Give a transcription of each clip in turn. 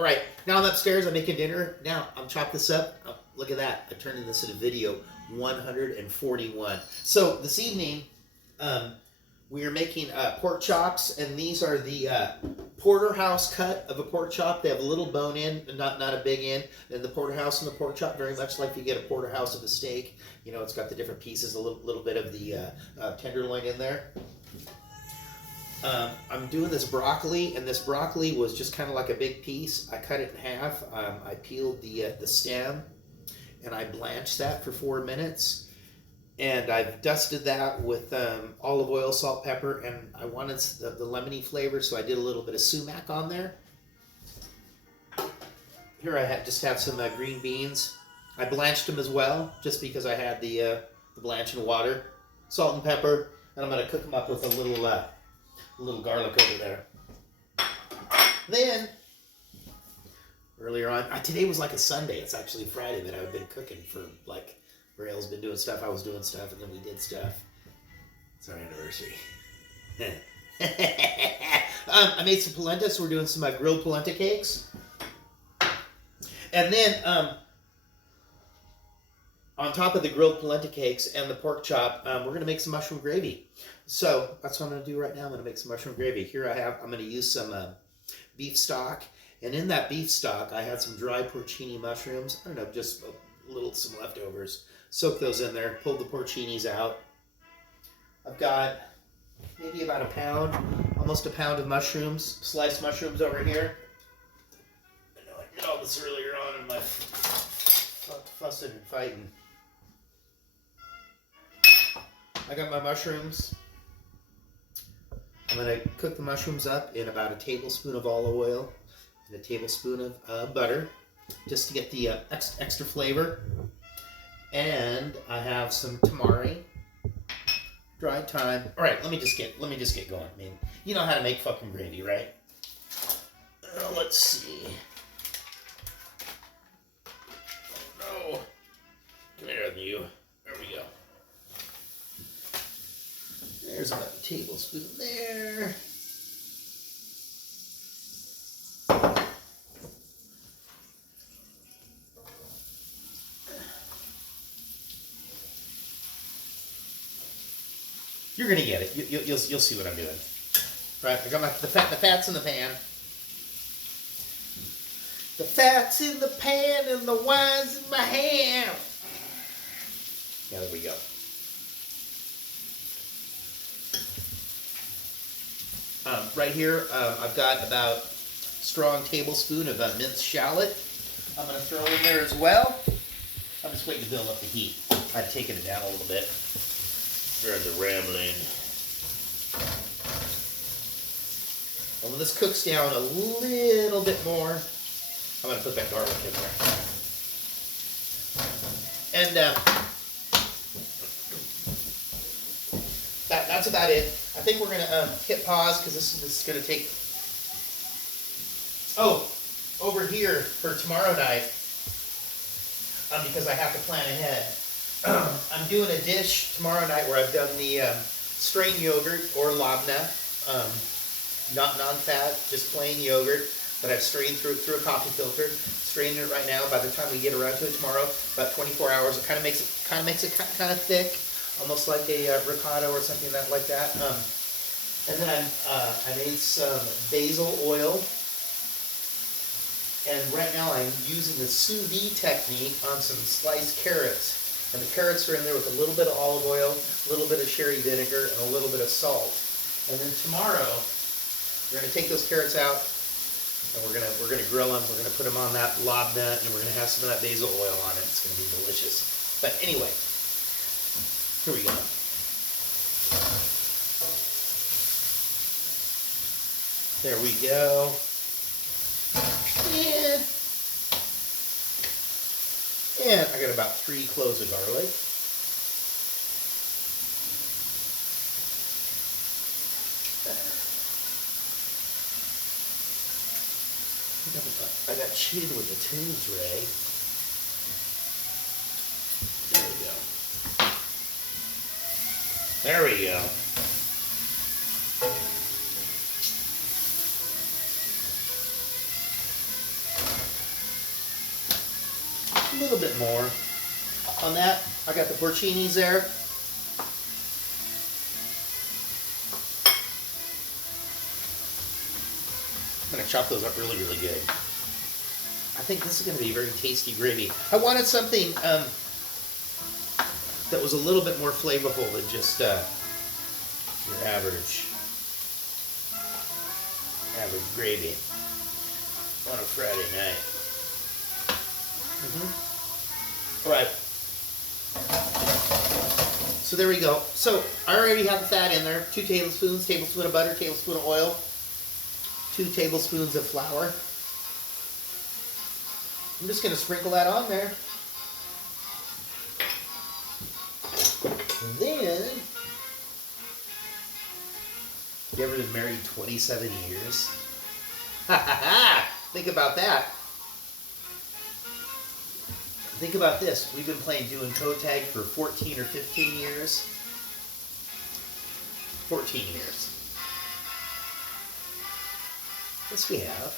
All right, now I'm upstairs. I'm making dinner. Now I'm chopping this up. Oh, look at that. I turned this into video 141. So this evening, we are making pork chops, and these are the porterhouse cut of a pork chop. They have a little bone in, not a big in. And the porterhouse and the pork chop, very much like you get a porterhouse of a steak. You know, it's got the different pieces, a little bit of the tenderloin in there. I'm doing this broccoli, and this broccoli was just kind of like a big piece. I cut it in half. I peeled the stem, and I blanched that for 4 minutes. And I've dusted that with olive oil, salt, pepper, and I wanted the lemony flavor, so I did a little bit of sumac on there. Here I just have some green beans. I blanched them as well, just because I had the blanch in water, salt and pepper, and I'm going to cook them up with a little garlic over there. Then, earlier on, today was like a Sunday. It's actually Friday, but I've been cooking for like, Rael's been doing stuff, I was doing stuff, and then we did stuff. It's our anniversary. I made some polenta, so we're doing some grilled polenta cakes. And then, on top of the grilled polenta cakes and the pork chop, we're going to make some mushroom gravy. So that's what I'm going to do right now. I'm going to make some mushroom gravy. Here I'm going to use some beef stock. And in that beef stock, I had some dry porcini mushrooms. I don't know, just some leftovers. Soak those in there, pulled the porcinis out. I've got maybe about a pound, almost a pound of mushrooms, sliced mushrooms over here. I know I did all this earlier on in my fussing and fighting. I got my mushrooms. I'm going to cook the mushrooms up in about a tablespoon of olive oil and a tablespoon of butter, just to get the extra flavor. And I have some tamari, dried thyme. All right, let me just get going. I mean, you know how to make fucking gravy, right? Let's see. Oh no! Come here, you. There we go. There's about a tablespoon there. You're gonna get it. You'll see what I'm doing. Right, I got the fat's in the pan. The fat's in the pan and the wine's in my hand. Yeah, there we go. Right here, I've got about a strong tablespoon of minced shallot. I'm going to throw in there as well. I'm just waiting to build up the heat. I've taken it down a little bit. There's a rambling. And when this cooks down a little bit more, I'm going to put that garlic in there. And that's about it. I think we're going to hit pause because this is going to take... Oh, over here for tomorrow night, because I have to plan ahead. I'm doing a dish tomorrow night where I've done the strained yogurt or labna, not non-fat, just plain yogurt, but I've strained through a coffee filter. Straining it right now. By the time we get around to it tomorrow, about 24 hours, it kind of makes it kind of thick, almost like a ricotta or something like that. And then I made some basil oil. And right now I'm using the sous vide technique on some sliced carrots. And the carrots are in there with a little bit of olive oil, a little bit of sherry vinegar, and a little bit of salt. And then tomorrow, we're going to take those carrots out, and we're gonna grill them. We're going to put them on that labna, and we're going to have some of that basil oil on it. It's going to be delicious. But anyway, here we go. There we go. And I got about 3 cloves of garlic. I got cheated with the tunes, Ray. There we go. There we go. little bit more on that. I got the porcinis there. I'm going to chop those up really, really good. I think this is going to be very tasty gravy. I wanted something that was a little bit more flavorful than just your average gravy on a Friday night. All right. So there we go. So I already have the fat in there. 2 tablespoons, tablespoon of butter, tablespoon of oil, 2 tablespoons of flour. I'm just going to sprinkle that on there. And then, you ever been married 27 years? Ha ha ha! Think about that. Think about this. We've been doing code tag for 14 or 15 years. 14 years. Yes, we have.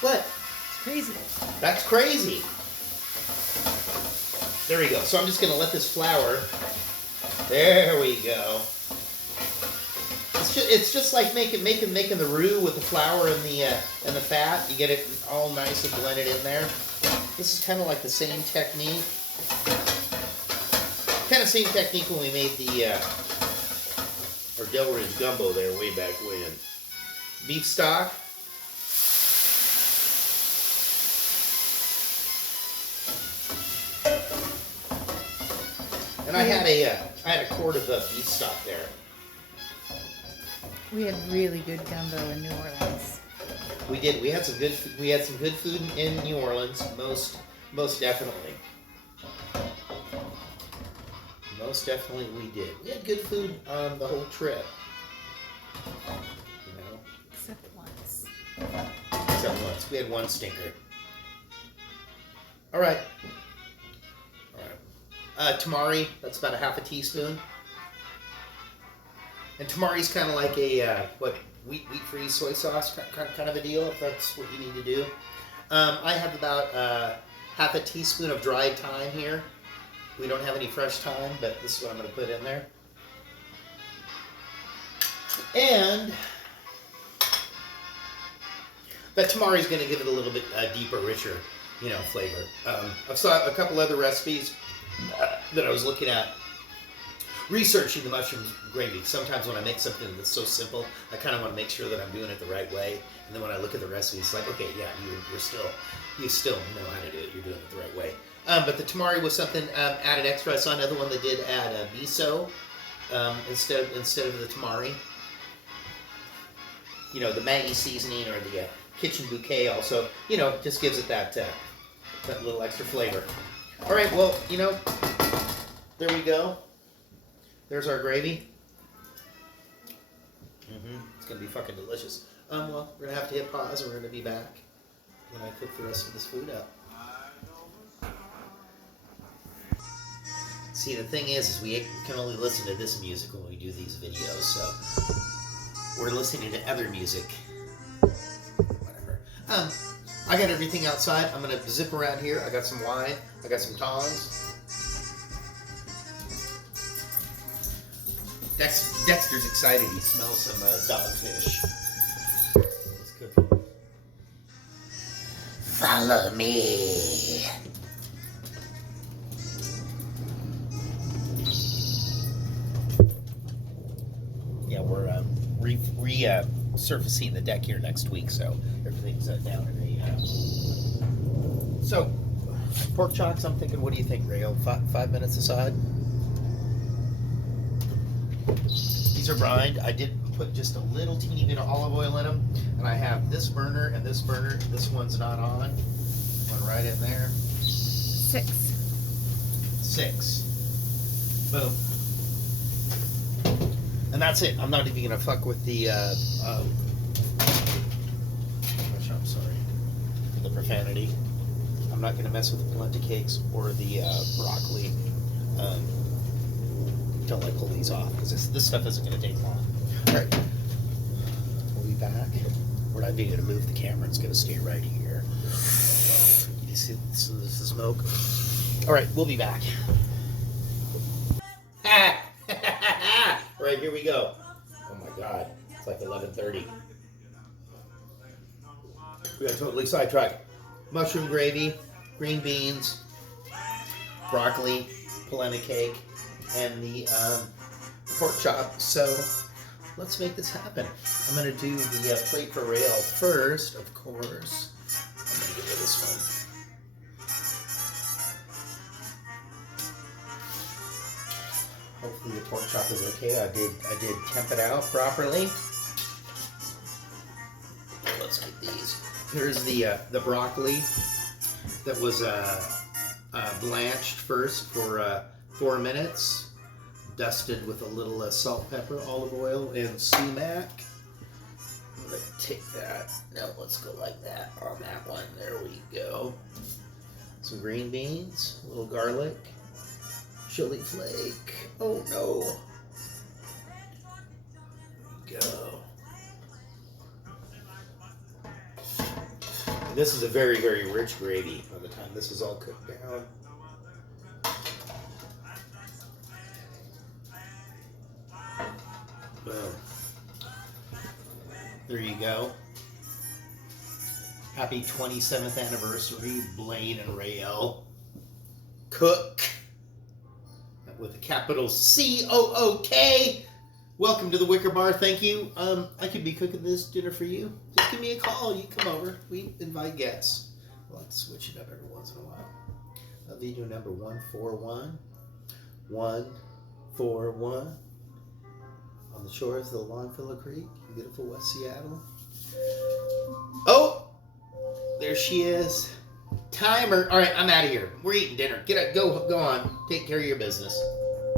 What? It's crazy. That's crazy. There we go. So I'm just going to let this flour. There we go. It's just like making the roux with the flour and the fat. You get it all nice and blended in there. This is kind of like the same technique. Kind of same technique when we made the our Del Ridge gumbo there way back when. Beef stock. And I had a quart of beef stock there. We had really good gumbo in New Orleans. We did. We had some good food in New Orleans. Most definitely. Most definitely we did. We had good food on the whole trip. You know. Except once. Except once. We had one stinker. All right. Tamari, that's about a half a teaspoon. And tamari's kind of like a wheat-free soy sauce kind of a deal, if that's what you need to do. I have about half a teaspoon of dried thyme here. We don't have any fresh thyme, but this is what I'm going to put in there. And that tamari is going to give it a little bit deeper, richer, flavor. I've saw a couple other recipes that I was looking at, researching the mushroom gravy. Sometimes when I make something that's so simple, I kind of want to make sure that I'm doing it the right way. And then when I look at the recipe, it's like, okay, yeah, you still know how to do it. You're doing it the right way. But the tamari was something added extra. I saw another one that did add miso instead of the tamari. The Maggi seasoning or the kitchen bouquet also, just gives it that little extra flavor. All right, well, there we go. There's our gravy. It's going to be fucking delicious. Well, we're going to have to hit pause and we're going to be back when I cook the rest of this food up. See, the thing is we can only listen to this music when we do these videos, so we're listening to other music. Whatever. I got everything outside. I'm going to zip around here. I got some wine. I got some tongs. Dexter's excited. He smells some dogfish. Let's cook it. Follow me. Yeah, we're resurfacing the deck here next week, so everything's down in a. So, pork chocks. I'm thinking, what do you think, Rayo? 5 minutes aside. These are brined. I did put just a little teeny bit of olive oil in them, and I have this burner and this burner. This one's not on. One right in there. 6. Boom. And that's it. I'm not even gonna fuck with the. I'm sorry. The profanity. I'm not gonna mess with the polenta cakes or the broccoli. Until I pull these off, because this stuff isn't going to take long. All right, we'll be back. We're not being able to move the camera. It's going to stay right here. You see some of the smoke. All right, we'll be back. All right, here we go. Oh my God, it's like 11:30. We got totally sidetracked. Mushroom gravy, green beans, broccoli, polenta cake, and the pork chop. So let's make this happen. I'm going to do the plate for rail first, of course. I'm going to get rid of this one. Hopefully the pork chop is okay. I did temp it out properly. Let's get these. Here's the broccoli that was blanched first for 4 minutes, dusted with a little salt, pepper, olive oil, and sumac. I'm gonna take that. No, let's go like that on that one. There we go. Some green beans, a little garlic, chili flake. Oh no. There we go. And this is a very, very rich gravy by the time this is all cooked down. Boom. There you go. Happy 27th anniversary, Blaine and Rael. Cook. With a capital C-O-O-K. Welcome to the Wicker Bar. Thank you. I could be cooking this dinner for you. Just give me a call. You come over. We invite guests. We'll have to switch it up every once in a while. Video number 141. 141. On the shores of the Longfellow Creek, beautiful West Seattle. Oh! There she is. Timer. All right, I'm out of here. We're eating dinner. Get up. Go on. Take care of your business.